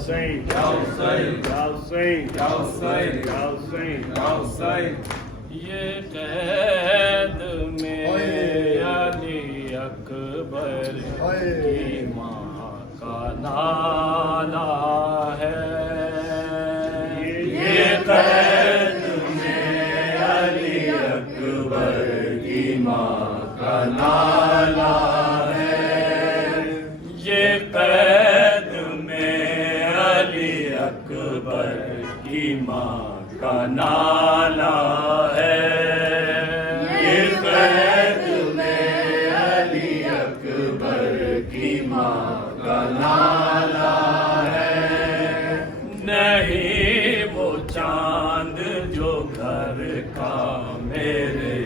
Hussein, Ya Hussein, Ya Hussein, Ya Hussein, Ya Hussein. Ya Hussein. یہ قید میں علی اکبر کی ماں کا نالہ ہے. یہ قید میں علی اکبر کی ماں کا نالہ ہے. یہ قید میں علی اکبر کی ماں کا نالہ ہے. یہ قید میں علی اکبر کی ماں کا نالہ ہے. نہیں وہ چاند جو گھر کا میرے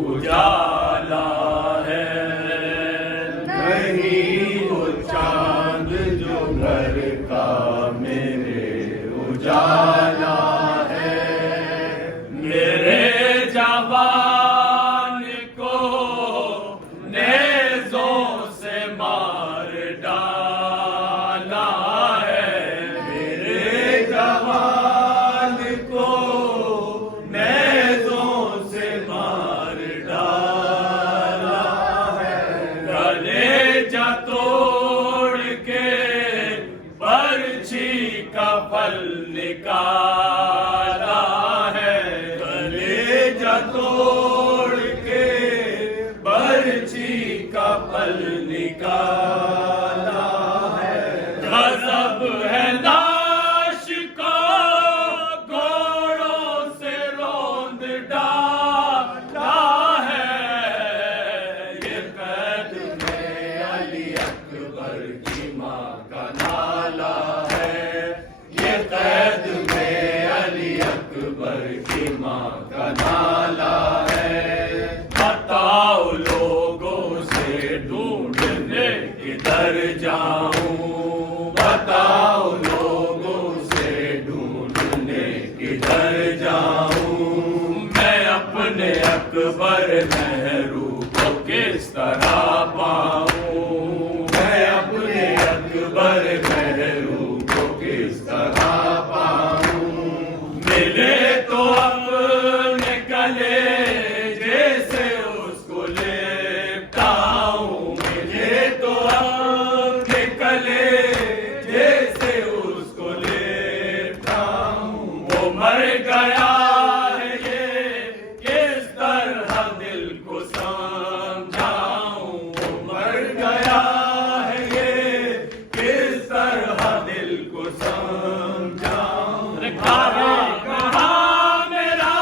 اجالا ہے. نہیں وہ چاند جو گھر کا میرے اجالا ہے. میرے جوان کو نیزوں سے مار ڈالا ہے. میرے جوان کو نیزوں سے مار ڈالا ہے. کلیجہ توڑ کے برچھی کا پھل نکالا ہے. کلیجہ توڑ کے برچھی کا پھل نکالا ہے. غضب ہے لاش کو گھوڑوں سے روند ڈالا ہے. یہ قید میں علی اکبر کی ماں کا نالہ ہے. یہ قید میں علی اکبر کی ماں کا نالہ ہے. بتاؤ لوگوں سے ڈھونڈنے کدھر جاؤں. بتاؤ لوگوں سے ڈھونڈنے کدھر جاؤں. میں اپنے اکبر مہرو کو کس طرح پاؤں. میں اپنے اکبر مہرو کو کس طرح پاؤں. ملے تو اپنے گلے جیسے اس کو لیپٹاؤں. ملے تو اپنے گلے جیسے اس کو لیپٹاؤں. وہ مر گیا ہے یہ کس طرح دل کو سمجھاؤں. وہ مر گیا ہے یہ کس طرح دل کو سمجھاؤں. کہاں میرا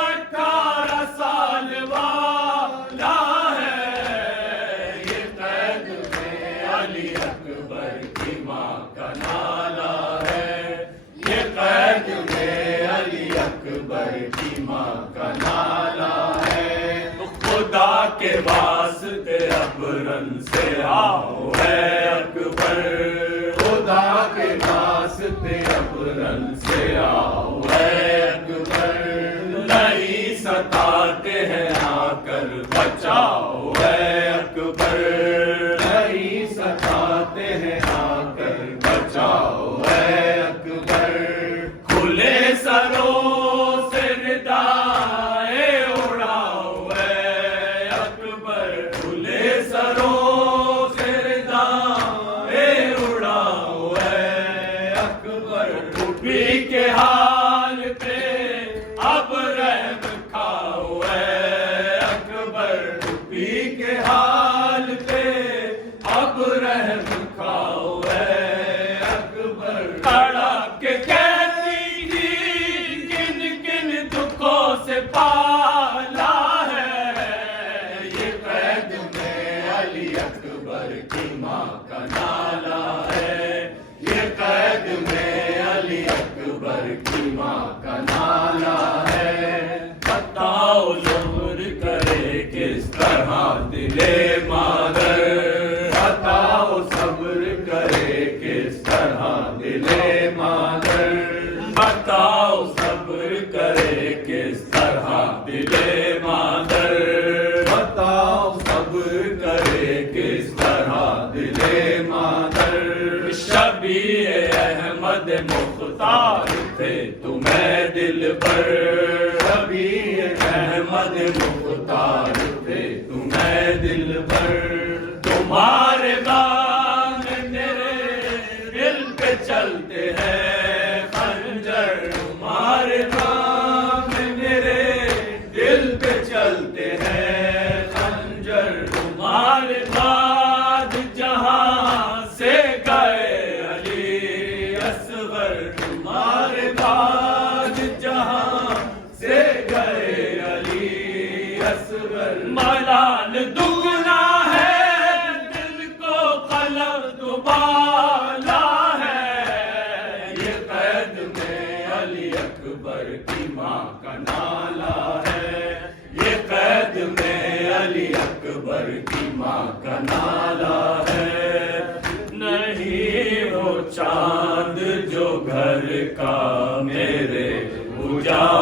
18 سال والا ہے. یہ قید میں علی اکبر کی ماں کا نالہ ہے. یہ قید میں علی اکبر کی ماں کا نالہ ہے. خدا کے واسطے اب رن سے آؤ ہے اکبر. خدا کے واسطے اب رن سے آؤ ہے اکبر. نہیں ستاتے ہیں آ کر بچاؤ ہے اکبر. نہیں ستاتے ہیں آ کر بچاؤ ہے اکبر. کھلے سروں سے ردائیں اڑاؤ ہے اکبر. کھلے سروں سے ردائیں اڑاؤ ہے اکبر. ٹوپی کے حال پہ اب رحم کھاؤ ہے اکبر. ٹوپی کے حال پہ اب رحم کھاؤ ہے اکبر. کھڑا کے کہتی تھی کن کن دکھوں سے پالا ہے. یہ قید میں علی اکبر کی ماں کا نالہ ہے. یہ قید میں علی اکبر کی ماں کا نالہ ہے. بتاؤ صبر کرے کس طرح دل مادر. بتاؤ صبر کرے کس طرح دل مادر. بتاؤ صبر کرے کس طرح دل مادر. بتاؤ صبر کرے کس طرح دل مادر. شبیہ احمد مختار تھے تمہیں دل پر، شبیر احمد مختار تھے تمہیں دل پر، تمہارے نام میرے دل پہ چلتے ہیں خنجر، تمہارے نام میرے دل پہ چلتے ہیں خنجر، تمہارے بعد جہاں سے گئے علی اصغر، تمہارے بعد جہاں سے گئے علی اصغر، ملال دگنا ہے دل کو قلم دوبالا ہے، یہ قید میں علی اکبر کی ماں کا نالا ہے، یہ قید میں علی اکبر کی ماں کا نالا ہے، نہیں وہ چاند جو گھر کا میرے اجالا